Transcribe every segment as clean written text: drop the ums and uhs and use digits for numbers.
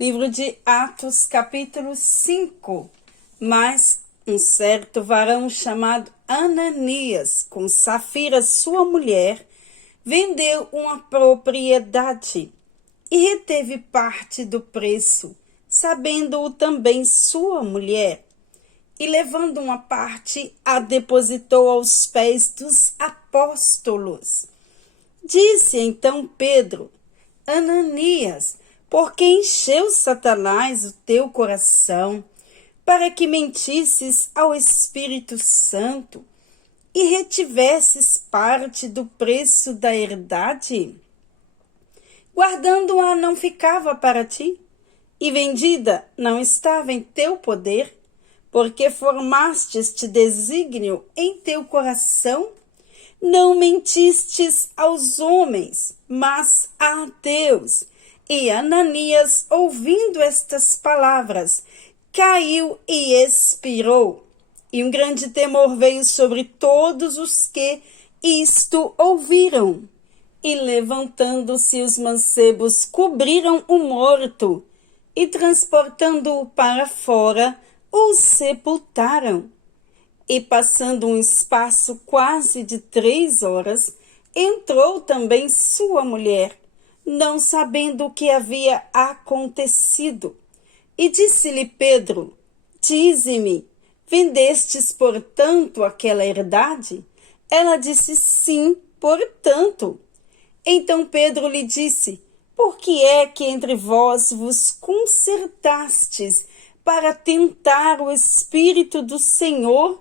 Livro de Atos, capítulo 5. Mas um certo varão chamado Ananias, com Safira sua mulher, vendeu uma propriedade e reteve parte do preço, sabendo-o também sua mulher. E levando uma parte, a depositou aos pés dos apóstolos. Disse então Pedro: Ananias, porque encheu Satanás o teu coração, para que mentisses ao Espírito Santo e retivesses parte do preço da herdade? Guardando-a não ficava para ti, e vendida não estava em teu poder, porque formastes-te desígnio em teu coração? Não mentistes aos homens, mas a Deus. E Ananias, ouvindo estas palavras, caiu e expirou. E um grande temor veio sobre todos os que isto ouviram. E levantando-se os mancebos, cobriram o morto, e transportando-o para fora, o sepultaram. E passando um espaço quase de 3 horas, entrou também sua mulher, não sabendo o que havia acontecido. E disse-lhe Pedro: Dize-me, vendestes portanto aquela herdade? Ela disse: Sim, portanto. Então Pedro lhe disse: Por que é que entre vós vos concertastes para tentar o Espírito do Senhor?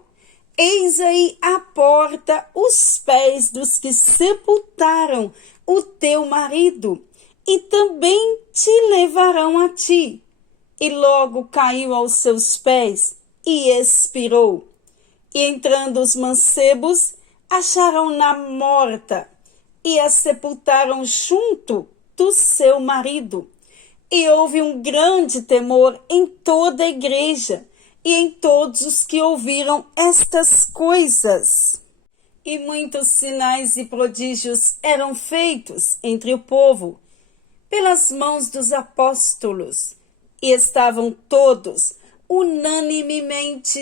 Eis aí à porta os pés dos que sepultaram o teu marido, e também te levarão a ti. E logo caiu aos seus pés e expirou. E entrando os mancebos, acharam-na morta, e a sepultaram junto do seu marido. E houve um grande temor em toda a igreja e em todos os que ouviram estas coisas. E muitos sinais e prodígios eram feitos entre o povo, pelas mãos dos apóstolos, e estavam todos unanimemente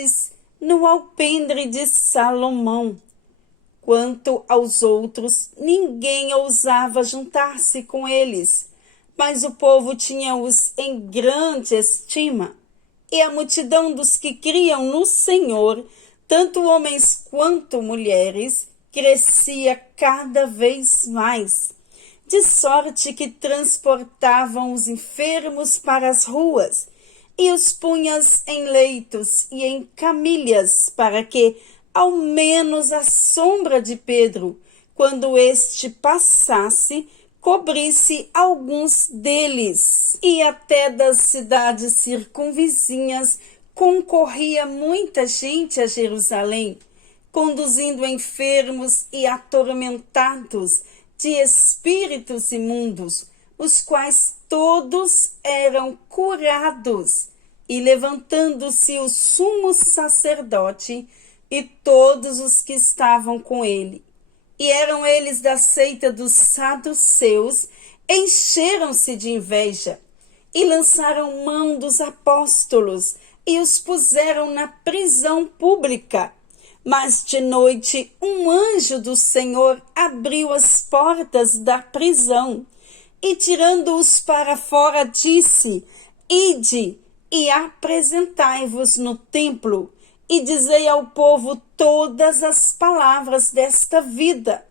no alpendre de Salomão. Quanto aos outros, ninguém ousava juntar-se com eles, mas o povo tinha-os em grande estima. E a multidão dos que criam no Senhor, tanto homens quanto mulheres, crescia cada vez mais, de sorte que transportavam os enfermos para as ruas e os punham em leitos e em camilhas, para que, ao menos a sombra de Pedro, quando este passasse, cobrisse alguns deles. E até das cidades circunvizinhas concorria muita gente a Jerusalém, conduzindo enfermos e atormentados de espíritos imundos, os quais todos eram curados. E levantando-se o sumo sacerdote e todos os que estavam com ele, e eram eles da seita dos saduceus, encheram-se de inveja e lançaram mão dos apóstolos e os puseram na prisão pública. Mas de noite um anjo do Senhor abriu as portas da prisão e, tirando-os para fora, disse: Ide e apresentai-vos no templo e dizei ao povo todas as palavras desta vida.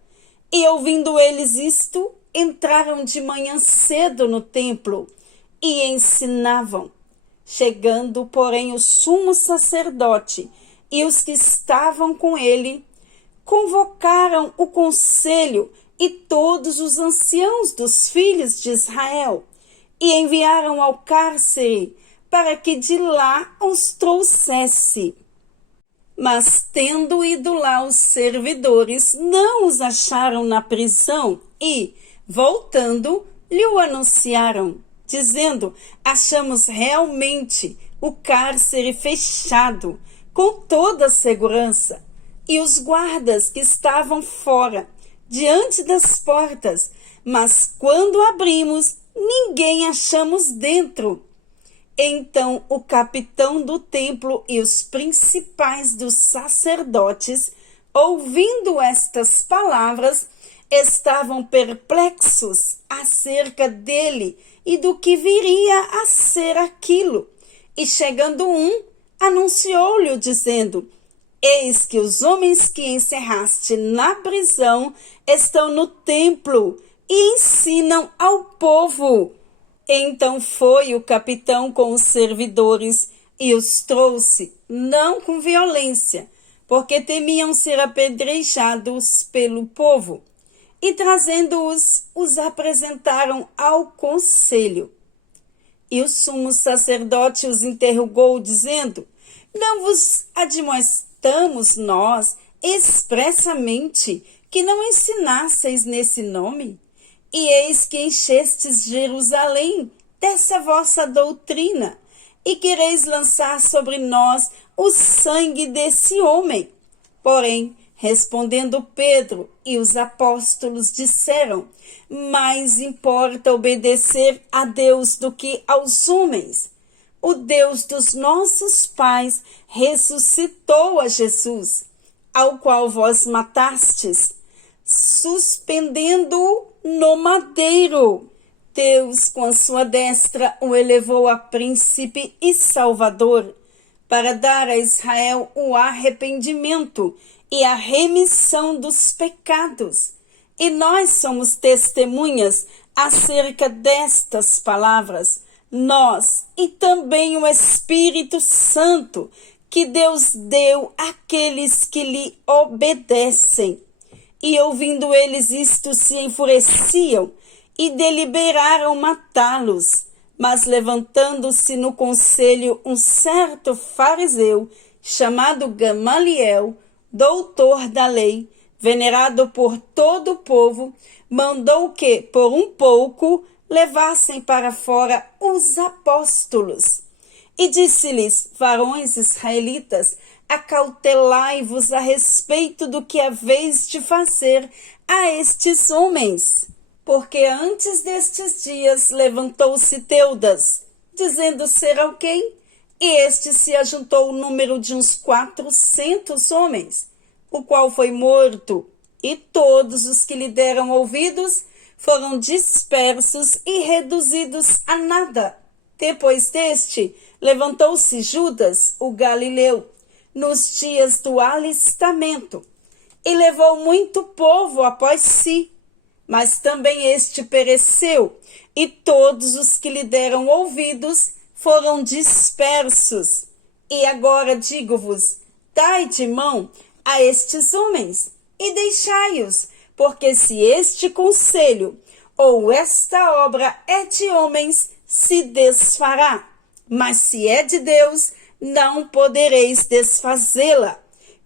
E ouvindo eles isto, entraram de manhã cedo no templo e ensinavam. Chegando, porém, o sumo sacerdote e os que estavam com ele, convocaram o conselho e todos os anciãos dos filhos de Israel, e enviaram ao cárcere para que de lá os trouxesse. Mas, tendo ido lá os servidores, não os acharam na prisão e, voltando, lhe o anunciaram, dizendo: Achamos realmente o cárcere fechado, com toda a segurança, e os guardas que estavam fora, diante das portas, mas quando abrimos, ninguém achamos dentro. Então o capitão do templo e os principais dos sacerdotes, ouvindo estas palavras, estavam perplexos acerca dele e do que viria a ser aquilo. E chegando anunciou-lhe, dizendo: Eis que os homens que encerraste na prisão estão no templo e ensinam ao povo. Então foi o capitão com os servidores e os trouxe, não com violência, porque temiam ser apedrejados pelo povo. E trazendo-os, os apresentaram ao conselho. E o sumo sacerdote os interrogou, dizendo: Não vos admoestamos nós expressamente que não ensinasseis nesse nome? E eis que enchestes Jerusalém dessa vossa doutrina, e quereis lançar sobre nós o sangue desse homem. Porém, respondendo Pedro e os apóstolos disseram: Mais importa obedecer a Deus do que aos homens. O Deus dos nossos pais ressuscitou a Jesus, ao qual vós matastes, suspendendo-o no madeiro. Deus, com a sua destra, o elevou a príncipe e salvador, para dar a Israel o arrependimento e a remissão dos pecados. E nós somos testemunhas acerca destas palavras, nós e também o Espírito Santo, que Deus deu àqueles que lhe obedecem. E ouvindo eles isto, se enfureciam e deliberaram matá-los. Mas levantando-se no conselho um certo fariseu, chamado Gamaliel, doutor da lei, venerado por todo o povo, mandou que, por um pouco, levassem para fora os apóstolos. E disse-lhes: Varões israelitas, acautelai-vos a respeito do que haveis de fazer a estes homens. Porque antes destes dias levantou-se Teudas, dizendo ser alguém, e este se ajuntou o número de uns 400 homens, o qual foi morto, e todos os que lhe deram ouvidos foram dispersos e reduzidos a nada. Depois deste, levantou-se Judas, o Galileu, nos dias do alistamento, e levou muito povo após si. Mas também este pereceu, e todos os que lhe deram ouvidos foram dispersos. E agora digo-vos: dai de mão a estes homens, e deixai-os, porque se este conselho ou esta obra é de homens, se desfará. Mas se é de Deus, não podereis desfazê-la,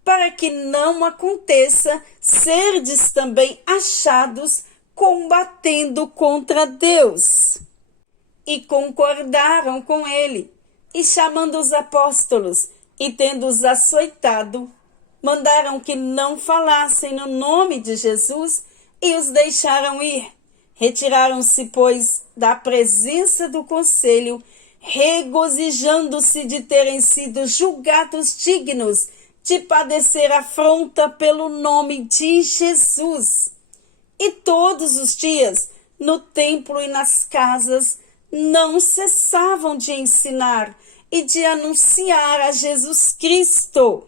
para que não aconteça serdes também achados combatendo contra Deus. E concordaram com ele, e chamando os apóstolos, e tendo-os açoitado, mandaram que não falassem no nome de Jesus, e os deixaram ir. Retiraram-se, pois, da presença do conselho, regozijando-se de terem sido julgados dignos de padecer afronta pelo nome de Jesus. E todos os dias, no templo e nas casas, não cessavam de ensinar e de anunciar a Jesus Cristo.